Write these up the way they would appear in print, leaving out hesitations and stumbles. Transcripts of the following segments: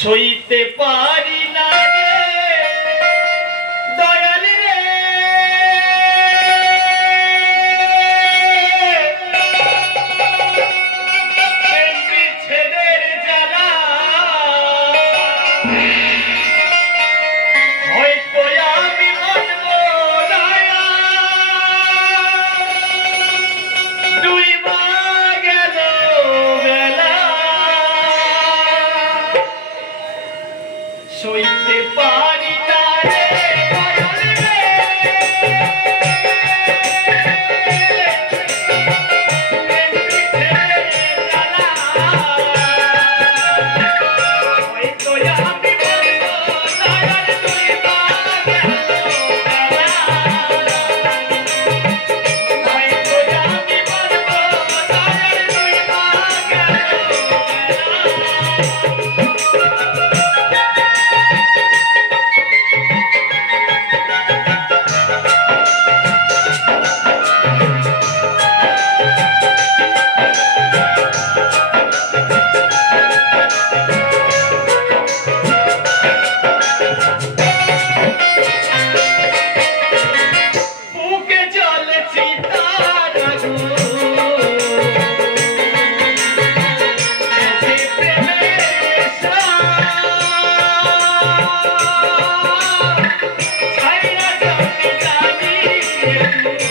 সইতে পারি না রে দয়াল রে, বিচ্ছেদের জ্বালা হয়তো আমি মানব না, ডুইবা গেল বেলা, সইতে পারি না রে দয়াল রে, বিচ্ছেদের জ্বালা হয়তো আমি মানব না, ডুইবা গেল বেলা, হয়তো আমি মানব না, ডুইবা গেল বেলা। বুকে জ্বলে চিতার আগুন, এসে প্রেমের নেশা, ছাইরা যাবে জানি একটু,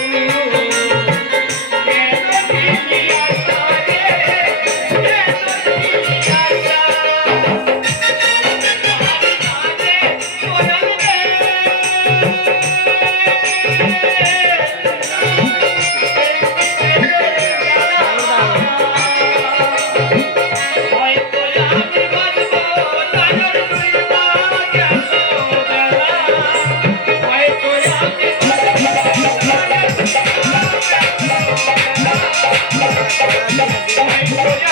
কেন দিলি আশা রে, কেন দিলি আশা, দয়াল রে, হয়তো আমি বাঁচব না, ডুইবা গেল বেলা, হয়তো আমি বাঁচব না, হয়তো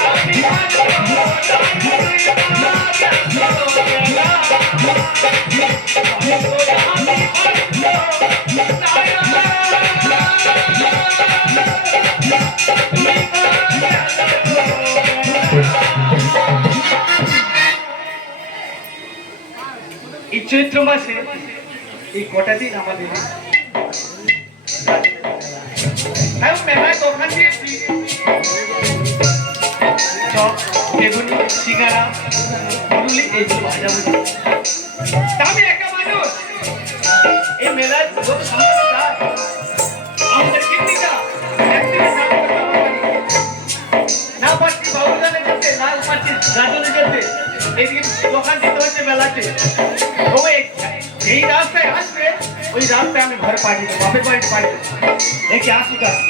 আমি বাঁচব না, ডুইবা গেল বেলা, হয়তো আমি এই চৈত্র মাসে এই কটা দিন আমাদের মেলায় দোকান দিয়েছি, চপ, বেগুনি, সিঙ্গারা, পুরুলি, এইগুলো ভাজাভুজি। তা আমি একা মানুষ, এই মেলায় যত সামনে আমাদের কিডনিটা একদিনে সাফ করতে হবে না, পারছি বাবুদানে যেতে, না পারছি গাজনে যেতে, এইদিকে দোকান দিতে হচ্ছে মেলাতে। তবে এই রাস্তায় আসবে, ওই রাস্তায় আমি ঘরে পাঠিয়ে দেবো, বাপের বাড়িতে পাঠিয়ে দেবো, দেখি আসুক আসুক।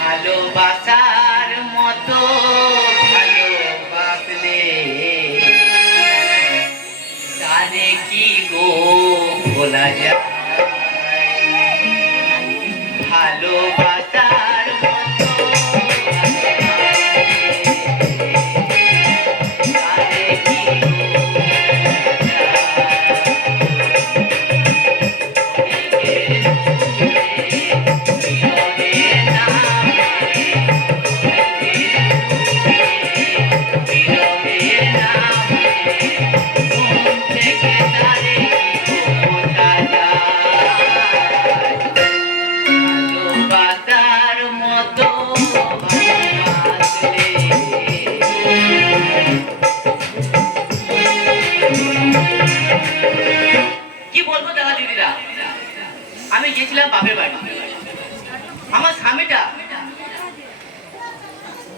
ভালোবাসার মতো ভালোবাসলে তারে কি গো ভোলা যায়, ভালোবাসার মতো তারে কি গো আমি গেছিলাম বাপের বাড়ি, আমার স্বামীটা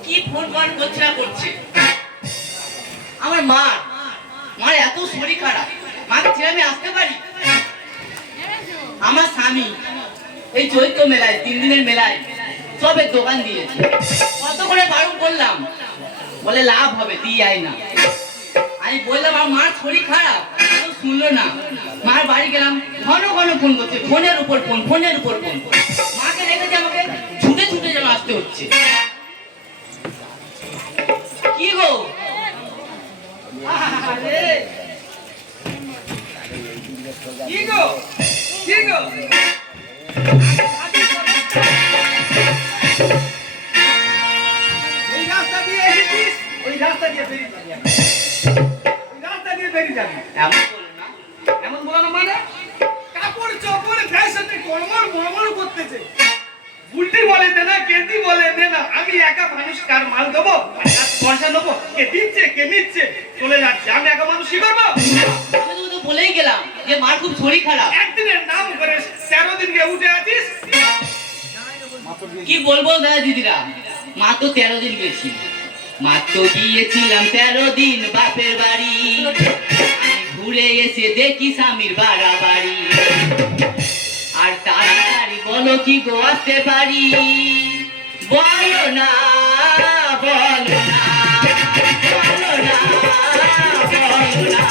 কি ফোন করছে না করছে, আমার মার এত শরীর খারাপ, মাকে ছেড়ে আমি আসতে পারি? আমার স্বামী এই চৈত্র মেলায় 3 দিনের মেলায় সবের দোকান দিয়েছে, কত করে বারণ করলাম, বলে লাভ হবে, দিয়ে আয় না। আমি বললাম আমার মার শরীর খারাপ, শুনলো না। মার বাড়ি গেলাম, ঘন ঘন ফোন করছে, ফোনের উপর ফোন, ফোনের উপর ফোন, মাকে রেখেছে আমাকে ছুটে ছুটে যেন আসতে হচ্ছে। কি গো কি গো কি গো এই রাস্তা দিয়ে এসেছিস, ওই রাস্তা দিয়ে বেরিয়ে যাবি এখন। ওই রাস্তা দিয়ে বেরিয়ে যাবি। এমন বলো না। এমন বলো না মানে? কাপড় চোপড় ফ্যাশনে গড়মড় করতেছে। উল্টি বলে দে না, কেটি বলে দে না। আমি একা মানুষ, কার মাল দেবো, কার পয়সা নেবো, কে দিচ্ছে কে নিচ্ছে, চলে যাচ্ছে। আমি একা মানুষ কি করবো? আমি তো বলেই গেলাম যে মার খুব শরীর খারাপ। একদিনের নাম করে 13 দিন গিয়ে উঠে আছিস। কি বলবো দাদা দিদিরা, মা তো 13 দিন গেছি। মা তো গিয়েছিলাম 13 দিন বাপের বাড়ি। আমি ঘুরে এসে দেখি স্বামীর বাড়াবাড়ি। আর তাড়াতাড়ি বলো কি গো আসতে পারি? বলো না, বলো না, বলো না, বলো না।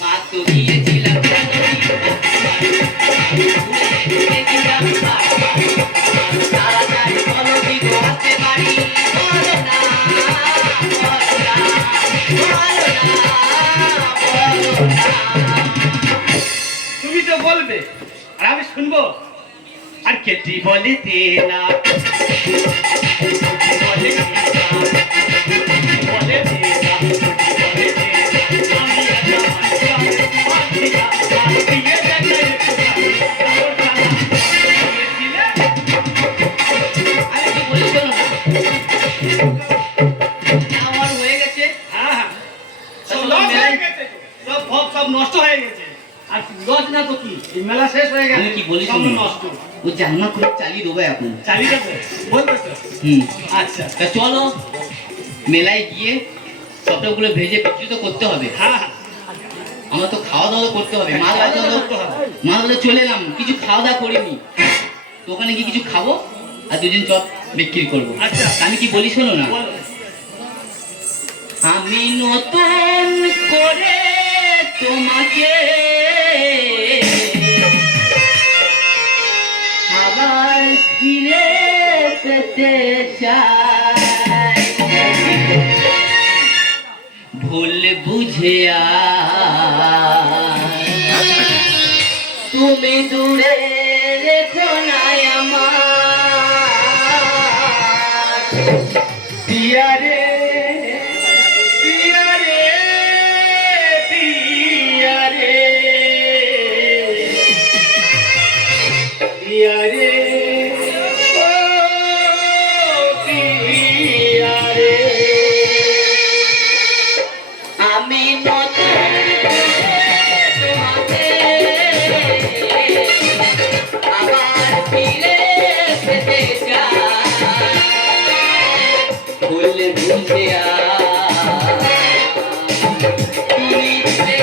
মা তো গিয়েছিলাম তাড়াতাড়ি বলো কি গো আসতে পারি? বলো না, বলো না, বলো না, বলো না। তুমি তো বলবে আর আমি শুনবো। আর কেটি বলে দে না, বলে দে না, বলে দে না, বলে দে না। আমি একা মানুষ, আমি দিয়ে দেখা একটু আমি কি বলি শোনো না। আমার হয়ে গেছে। হ্যাঁ, সব লস হয়ে গেছে, সব নষ্ট হয়ে গেছে। আর লস না তো কি, এই মেলা শেষ হয়ে গেছে। আমি কি বলি সব শোনো। নষ্ট। ও জানলা খুলে চালিয়ে দেবো এখন। চালিয়ে যাবো বলবে তো? আচ্ছা, তা চলো মেলায় গিয়ে সবটাগুলো ভেজে বিক্রি তো করতে হবে। হ্যাঁ, আমার তো খাওয়া দাওয়া করতে হবে। মা খাওয়া দাওয়া বাবা করতে হবে। মা বাবা চলে এলাম, কিছু খাওয়া দাওয়া করিনি। তো ওখানে গিয়ে কিছু খাবো আর দুদিন চপ বিক্রি করবো। আচ্ছা। আমি কি বলি শোনো না। বলো। আমি নতুন করে তোমাকে আবার ফিরে পেতে চাই। ভুল বুঝে তুমি দূরে রেখো না আমার। পিয়া রে, পিয়া রে, পিয়া রে, পিয়া রে, ও পিয়া রে। আমি নতুন তোমাকে আবার ফিরে পেতে চাই। ভুল বুঝে তুমি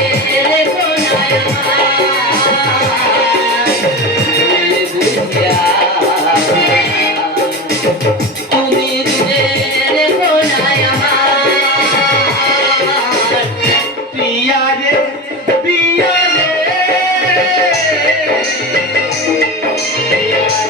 রেখো না আমার। ভুল বুঝে তুমি রেখো না আমার। পিয়া রে, পিয়া রে, পিয়া রে, ও পিয়া রে।